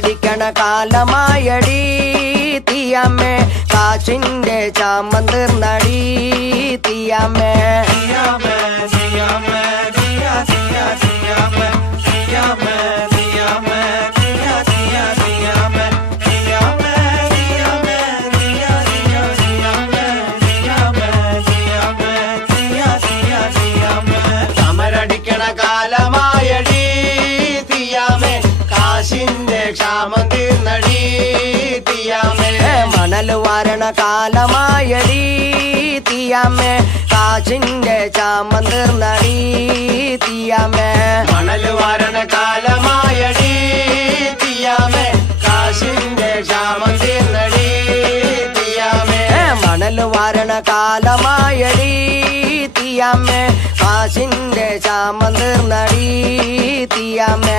സമരടിക്കണ കാലമായടി തീയമ്മേ കാശിന്റെ ചാമം തീർന്നടി തീയമ്മേ സമരടിക്കണ കാലമായടി തീയാമേ കാശിന്റെ ക്ഷാമം തീർന്നടി തീയാമേ മണൽ വാരണ കാലമായടി തീയാമേ കാശിന്റെ ക്ഷാമം തീർന്നടി തീയാമേ മണൽ വാരണ കാലമായടി തീയാമേ കാശിന്റെ ക്ഷാമം തീർന്നടി തീയാമേ മണൽ വാരണ കാലമായടി തീയാമേ കാശിന്റെ ക്ഷാമം തീർന്നടി തീയാമേ